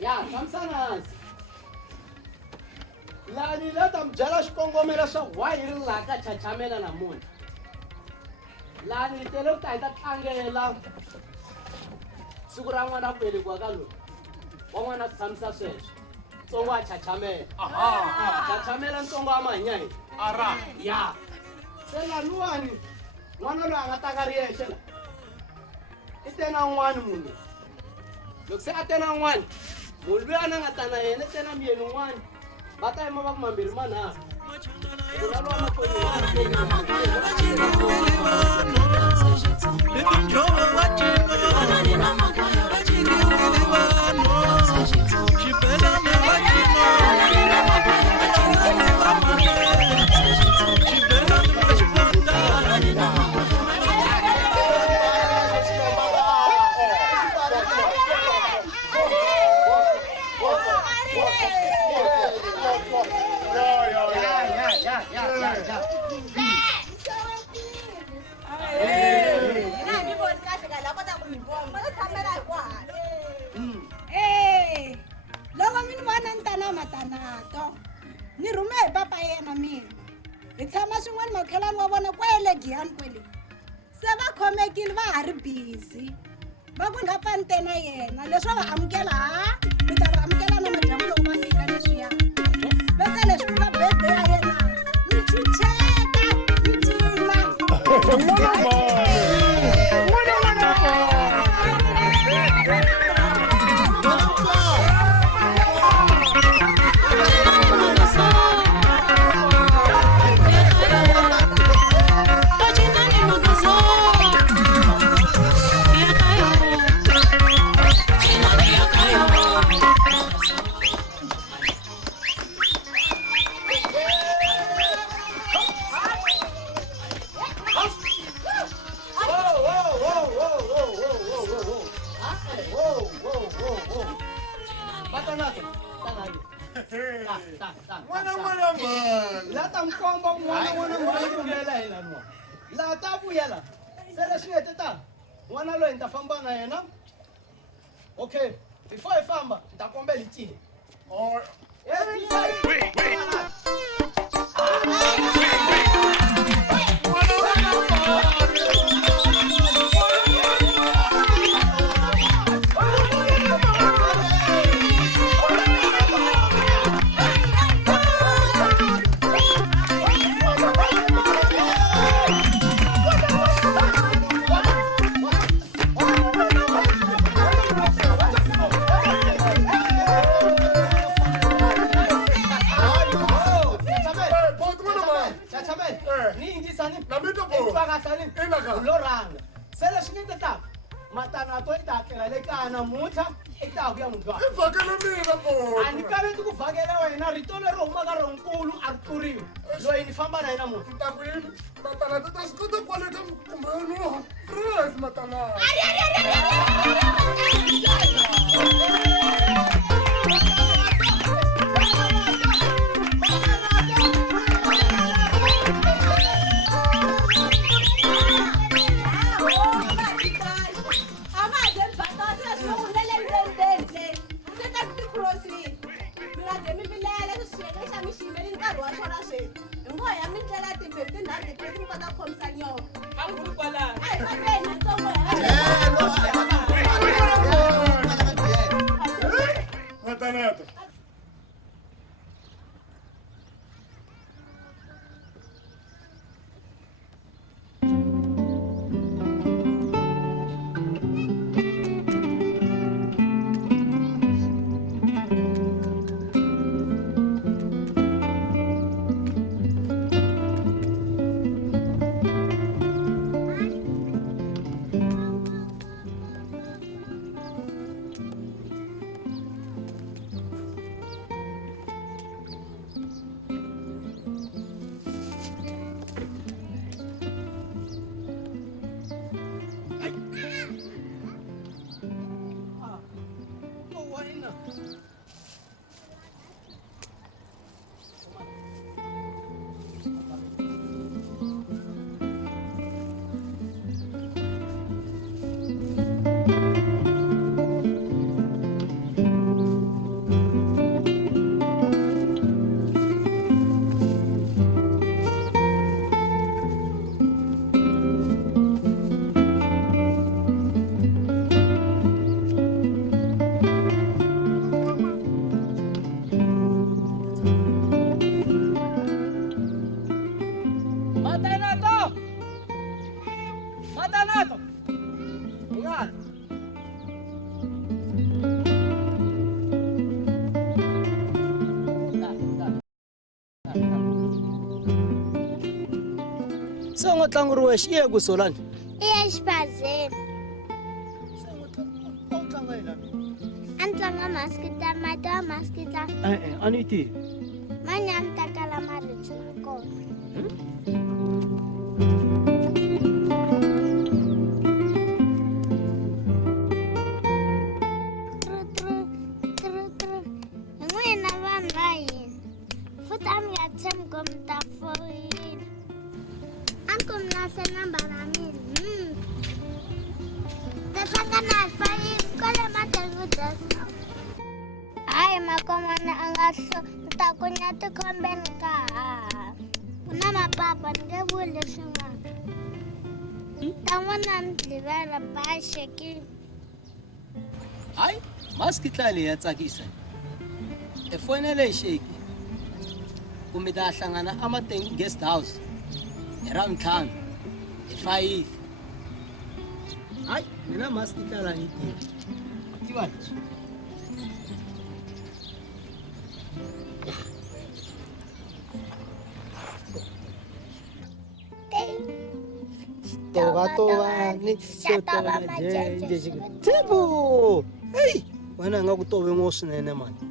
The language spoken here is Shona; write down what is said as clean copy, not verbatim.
Ya, kamsanas. Lani lata mjala xikongomela swa wayiri laha ka Chachamela namuntlha. Lani tele ku ta hi ta tlangela siku ra n'wana ku velekiwa ka loyi. Wa n'wana tshamisa sweswo. Ntsongo wa Chachamela. Chachamela ntsongo wa Manyayi. Ara. Ya. Se lanuwani n'wana loyi a nga ta ka ri yexe la. I tena un'wana munhu. Loko se a tena un'wana munhu loyi a na nga ta na yena i tena miyeni un'wana va ta yima va ku mambirhi manharhu kuna lowa loko mi ni vona ni ta na matanato ni rhume hi papa yena mina hi tshama swin'wana makhelani wa vona kwele giyani kwele se va khomekile va ha ri busy va ku nga fani tena yena leswi va va amukela mi ta va amukela na madyambu loko va fika leswiya vese leswi ku nga birthday ya yena mi chucheka mi cina lata mkomba n'wana mali kumela hina nwa laha ta vuyela se leswi nga heteta n'wana loyi ni ta famba na yena okay before hi famba ni ta kombela hi cini matanato i ta tlela le kaya namuntlha i ta vuya mundlwana I vhakela mina bodo. a ni kaveti ku vhakela wena rito leri humaka ronkulu a ri tluriwi loyi ni famba na yena munhu Ta ku yini? Matanato ta swi kota kwale ka mkumbelo. Res matanato. ndzi kota ku khomisa nyoko. A ku kwala. Ai papeni ntsongo. Matanato. Matanato! Ingat! Se ngo tlanguriwa xiye ku Solani. Exibazeni. Se ngo tlanga yini? A ni tlanga maskita, mati wa maskita. A ni tivi. Mani a ni ta kala maribye ma kona. Hi n'wina vanhu va hina. Futhi a mi nga tshembi ku mi ta foyina. A ni ku mi lahla nambara ya mina. Ta hlangana hi 5 kwale matirhudesa. Hayi makomana a nga ni ta ku nya tikhombeni ka haha. Ku na mapapa ni nge vuli leswin'wana. Ta n'wana ni dlivela bye shekile. Hayi, maskita leyi ya tsakisa. Efonele sheki. Kumbe ta hlangana Amateng guest house. Era mtlhanu. E 5. Hayi, mina maskita la ni tivi. Tiva leswi. Tovatovani, Tibu! Hey! Wena nga ku tove ngo swinene mani.